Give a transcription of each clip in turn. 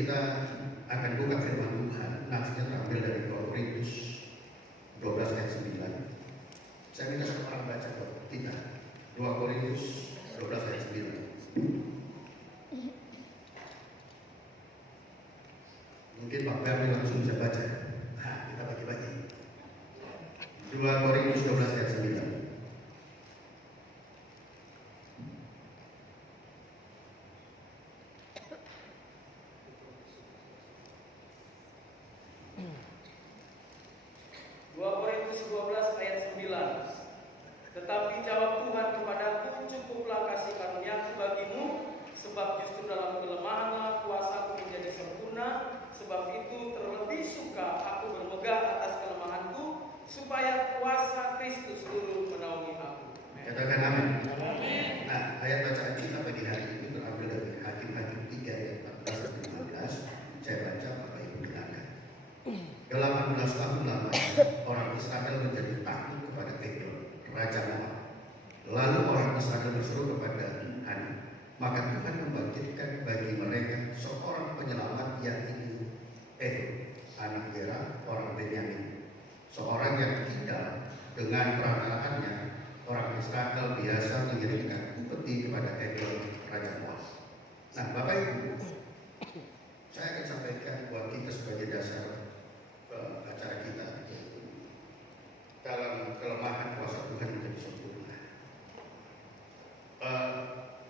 kita akan buka firman Tuhan. Nasinya terambil dari 2 Korintus 12 ayat 9. Saya minta satu orang baca buat kita. 2 Korintus 12 ayat 9. Mungkin Pak Ferdi langsung bisa baca. Nah, kita bagi-bagi. 2 Korintus 12 ayat 9. Tetapi jawab Tuhan kepadaku, cukuplah kasih karuniaku bagimu, sebab justru dalam kelemahanlah kuasaku menjadi sempurna. Sebab itu terlebih suka aku bermegah atas kelemahanku, supaya kuasa Kristus turut menaungi aku. Katakan amin. Nah, ayat bacaan kita pagi hari ini terambil dari Hakim-Hakim 3 ayat 14 dan 15. Saya baca, Bapak Ibu dengarkan. 18 tahun lamanya orang Israel menjadi takut kepada Eglon, raja Moab. Lalu orang Israel berseru kepada Tuhan, maka Tuhan membangkitkan bagi mereka seorang penyelamat, yaitu Eglon, anak Gera, orang Benyamin. Seorang yang tidak dengan perangkatannya, orang Israel biasa mengirimkan upeti kepada Eglon, raja Moab. Nah, Bapak Ibu, saya akan sampaikan buat kita sebagai dasar acara kita. Dalam kelemahan kuasa Tuhan menjadi sempurna.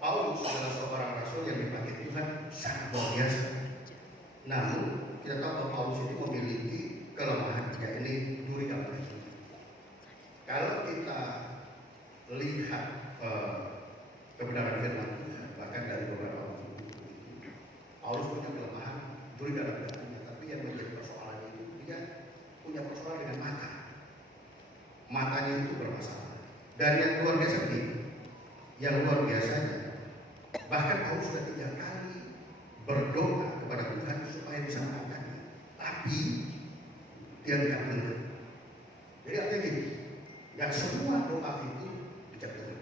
Paulus adalah seorang rasul yang dipakai Tuhan sangat luar biasa. Namun kita tahu bahwa Paulus itu memiliki kelemahan, yaitu duri apa? Kalau kita lihat kebenaran firman Tuhan, bahkan dari beberapa waktu, Paulus punya kelemahan duri dalam dagingnya, tapi yang menjadi persoalan itu dia punya persoalan dengan mata. Matanya itu bermasalah. Dan yang luar biasa begini, yang luar biasanya, bahkan Paulus sudah 3 kali berdoa kepada Tuhan supaya bisa mengangkatnya, tapi dia tidak dengar. Jadi artinya gini, gak semua doa itu dicabut.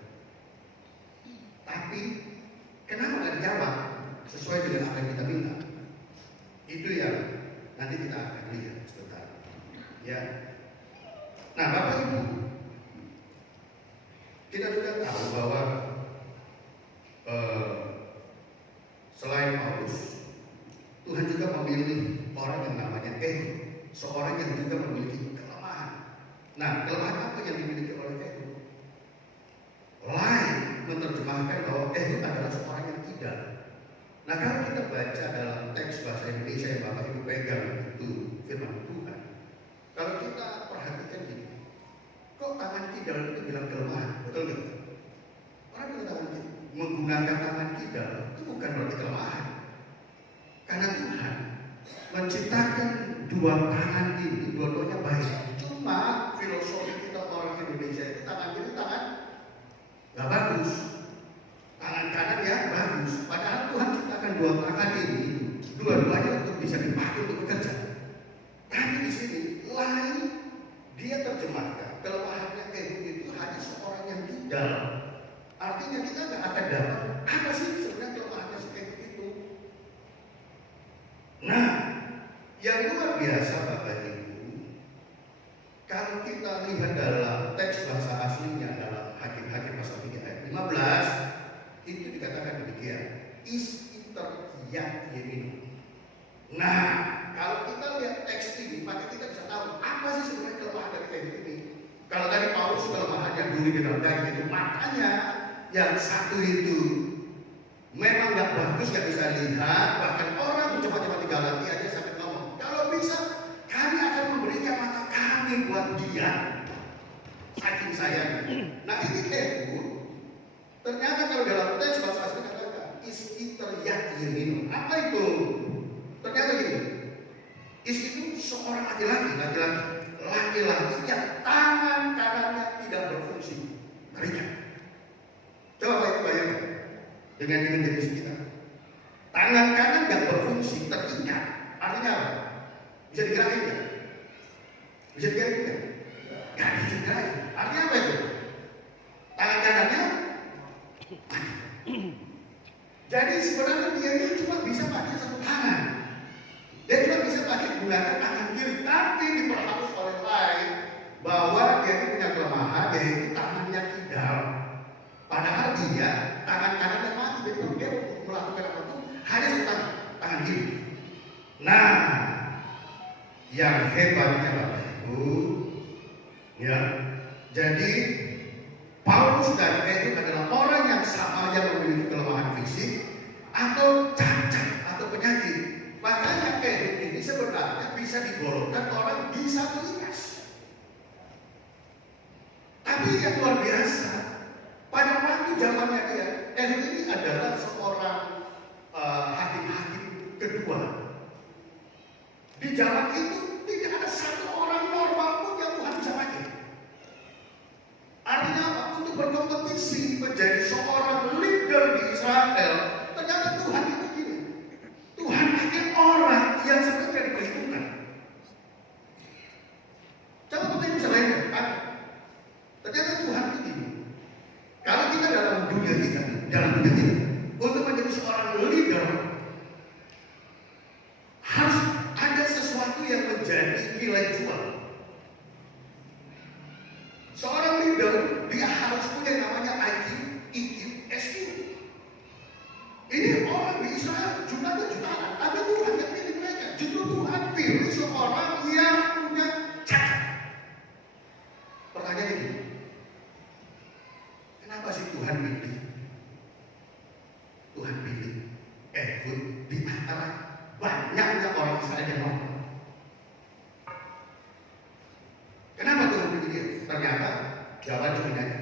Tapi kenapa gak dijawab sesuai dengan apa yang kita minta? Itu yang nanti kita akan lihat sebentar. Ya. Nah, Bapak Ibu, kita juga tahu bahwa selain Paulus, Tuhan juga memilih orang yang namanya seorang yang juga memiliki kelemahan. Nah, kelemahan apa yang dimiliki oleh lain menerjemahkan bahwa itu adalah seorang yang tidak. Nah, kalau kita baca dalam teks bahasa Indonesia yang Bapak Ibu pegang itu firman Tuhan, kalau kita perhatikan ini, kok tangan kidal itu bilang kelemahan, betul nggak? Orang mengatakan menggunakan tangan kidal itu bukan berarti kelemahan, karena Tuhan menciptakan 2 tangan ini, dua-duanya baik. Cuma filosofi kita orang Indonesia itu tangan kiri tangan nggak bagus, tangan kanan ya bagus. Padahal Tuhan ciptakan 2 tangan ini, dua-duanya untuk bisa dipakai untuk bekerja. Tapi di sini lain dia terjemahkan kelemahannya itu hanya seorang yang kidal. Artinya kita nggak akan dapat apa sih sebenarnya kelemahannya itu. Nah, yang luar biasa Bapak Ibu, kalau kita lihat dalam teks bahasa aslinya dalam Hakim-Hakim pasal 3 ayat 15, itu dikatakan demikian, is interjat yemin. Nah, kalau kita lihat teks ini, maka kita bisa tahu apa sih sebenarnya kelemahan dari kayak ini. Kalau tadi Paulus kelemahannya duri di dalam daging itu, makanya yang satu itu memang nggak bagus, nggak bisa lihat. Bahkan orang cepat-cepat di Galatia aja sampai ngomong, kalau bisa kami akan memberikan mata kami buat dia, saking sayangnya. Nah ini ternyata kalau dalam teks bahasa asli katakan is interjat yemin. Apa itu? Ternyata gini, is itu seorang laki-laki yang tangan kanannya tidak berfungsi, terikat. Coba Bapak bayangkan dengan ini jadi kita, tangan kanan tidak berfungsi, terikat. Artinya apa? Bisa digerakin nggak? Bisa digerakin nggak? Nggak bisa digerakin. Artinya apa itu? Tangan kanannya jadi sebenarnya dia ini cuma bisa pakai 1 tangan. menggunakan tangan kiri, tapi diperhalus oleh lain bahwa dia itu punya kelemahan, yaitu tangannya kidal. Padahal dia tangan kanannya mati, jadi kalau dia melakukan apapun hanya satu tangan kiri. Nah, yang hebatnya Bapak Ibu, ya, jadi Paulus dan Ehud adalah orang yang sama yang memiliki kelemahan fisik atau cacat atau penyakit. Makanya Ehud ini sebenarnya bisa digolongkan orang disabilitas. Tapi yang luar biasa, pada waktu zamannya dia, Ehud ini adalah seorang hakim-hakim kedua. Di zaman itu tidak ada satu orang normal pun yang Tuhan bisa pakai. Artinya apa? Untuk berkompetisi menjadi seorang leader di Israel, ternyata Tuhan itu gini. Tuhan pakai orang yang sebenarnya diperhitungkan. Coba kita bisa bayangkan, ternyata Tuhan itu gini. Kalau kita dalam dunia kita, untuk menjadi seorang leader, harus ada sesuatu yang menjadi nilai jual. Seorang leader, dia harus punya yang namanya IQ, EQ, SQ. Ini orang di Israel jumlahnya jutaan, tapi Tuhan yang pilih mereka. Justru Tuhan pilih seorang yang punya cacat. Pertanyaannya ini, kenapa sih Tuhan pilih? Tuhan pilih Ehud di antara banyaknya orang Israel yang normal. Kenapa Tuhan pilih dia? Ternyata jawabannya ini aja.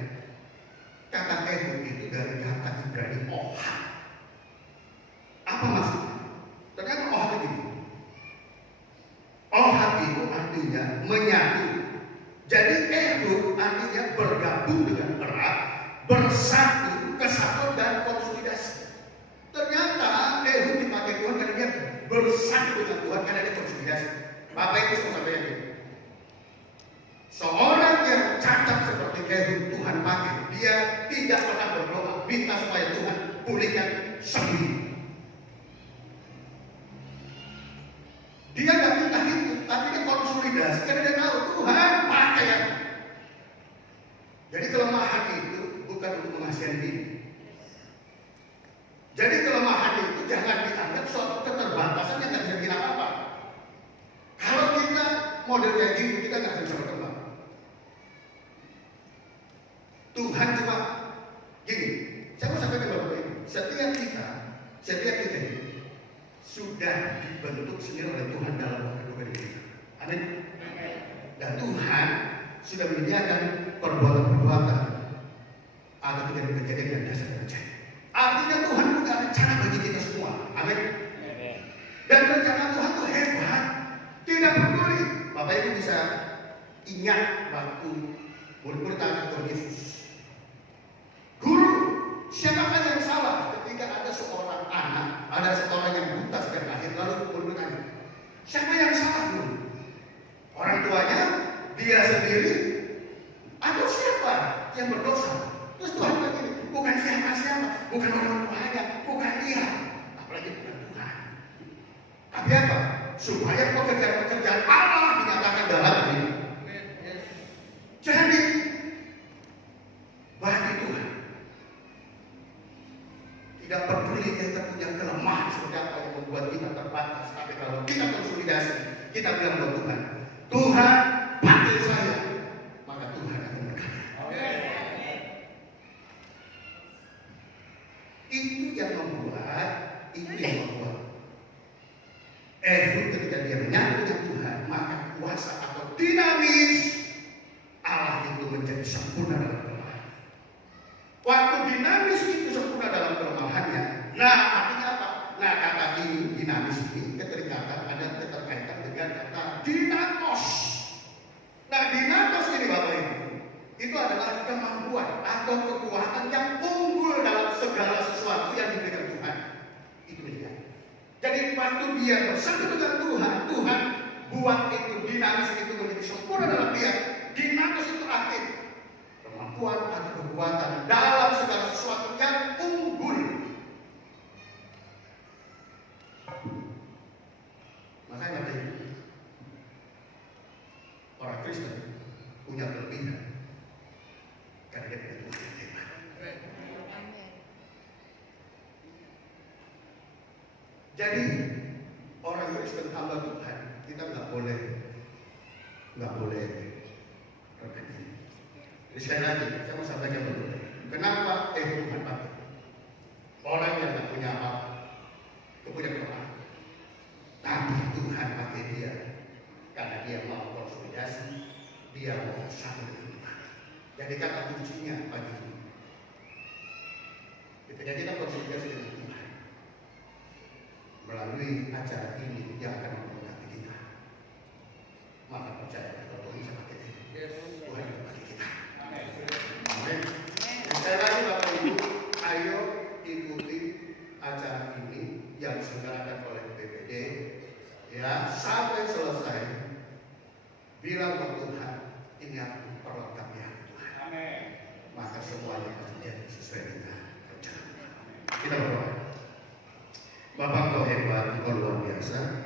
Kata Ehud itu dari kata Ibrani ohad. Apa maksudnya? Ternyata ohad itu gini. Ohad itu artinya menyatu. Jadi Ehud artinya bergabung dengan erat, bersatu, kesatuan dan konsolidasi. Ternyata Ehud dipakai Tuhan karena dia bersatu dengan Tuhan karena dia konsolidasi. Bapak Ibu sampai ini. Seorang yang cacat seperti Ehud Tuhan pakai, dia tidak pernah berdoa minta supaya Tuhan pulihkan sembuh. Dia tidak minta itu, tapi dia konsolidasi karena dia tahu Tuhan pakai yang. Jadi kelemahan itu bukan untuk mengasihi diri. Jadi kelemahan itu jangan dianggap suatu keterbatasan yang tidak bisa bikin apa-apa. Kalau kita model kayak gini, kita nggak bisa berkembang. Tuhan cuma gini, saya mau sampaikan kepada Bapak Ibu, setiap kita ini sudah dibentuk sendiri oleh Tuhan dalam kehidupan kita. Amin. Dan Tuhan sudah menyediakan perbuatan-perbuatan agar kejadian-kejadian yang dasar terjadi. Artinya Tuhan punya rencana bagi kita semua. Amin. Dan rencana Tuhan itu hebat. Tidak peduli. Bapak Ibu bisa ingat waktu murid-murid tanya Tuhan Yesus. Guru, siapakah yang salah ketika ada seorang anak, ada seorang yang buta sejak lahir, lalu murid tanya, siapa yang salah guru? Orang tuanya, dia sendiri, atau siapa yang berdosa? Terus Tuhan bilang gini, bukan siapa-siapa, bukan orang tuanya, bukan dia, apalagi bukan Tuhan. Tapi apa? Supaya pekerjaan-pekerjaan Allah dinyatakan dalam diri. Jadi bagi Tuhan tidak peduli kita punya kelemahan seperti apa yang membuat kita terbatas. Tapi kalau kita konsolidasi, kita bilang kepada Tuhan, Tuhan pakai saya, maka Tuhan akan berkata. Itu yang membuat Ehud ketika dia menyatu dengan Tuhan, maka kuasa atau dinamis Allah itu menjadi sempurna dalam kelemahan. Waktu dinamis itu sempurna dalam kelemahannya, nah artinya apa? Nah kata ini dinamis ini keterikatan ada keterkaitan dengan kata dinatos. Nah dinatos ini Bapak Ibu, itu adalah kemampuan atau kekuatan yang unggul dalam segala sesuatu yang diberikan Tuhan. Itu dia. Jadi waktu dia bersatu dengan Tuhan, Tuhan buat itu dinamis itu menjadi sempurna dalam dia. Dinamis itu aktif. Kemampuan atau kekuatan dalam segala sesuatu yang unggul. Makanya berlebihan. Karena dia punya Tuhan yang hebat. Jadi orang Kristen hamba Tuhan, kita nggak boleh rendah. Jadi sekali lagi, saya mau sampaikan dulu. Kenapa Tuhan pakai orang yang nggak punya apa-apa, punya kelemahan, tapi Tuhan pakai dia karena dia mau konsolidasi, dia mau bersama dengan Tuhan. Jadi kata kuncinya pagi ini, ketika kita konsolidasi dengan Tuhan melalui acara ini yang akan memberkati kita, maka percaya kalau Tuhan bisa pakai ini, Tuhan juga pakai kita. Amin. Sekali lagi Bapak Ibu, ayo ikuti acara ini yang diselenggarakan oleh BPD, ya, sampai selesai. Bilang ke Tuhan, ini aku perlengkapi hati Tuhan. Amin. Maka semuanya pasti jadi sesuai dengan rencana. Kita berdoa. Bapak Engkau hebat, Engkau luar biasa.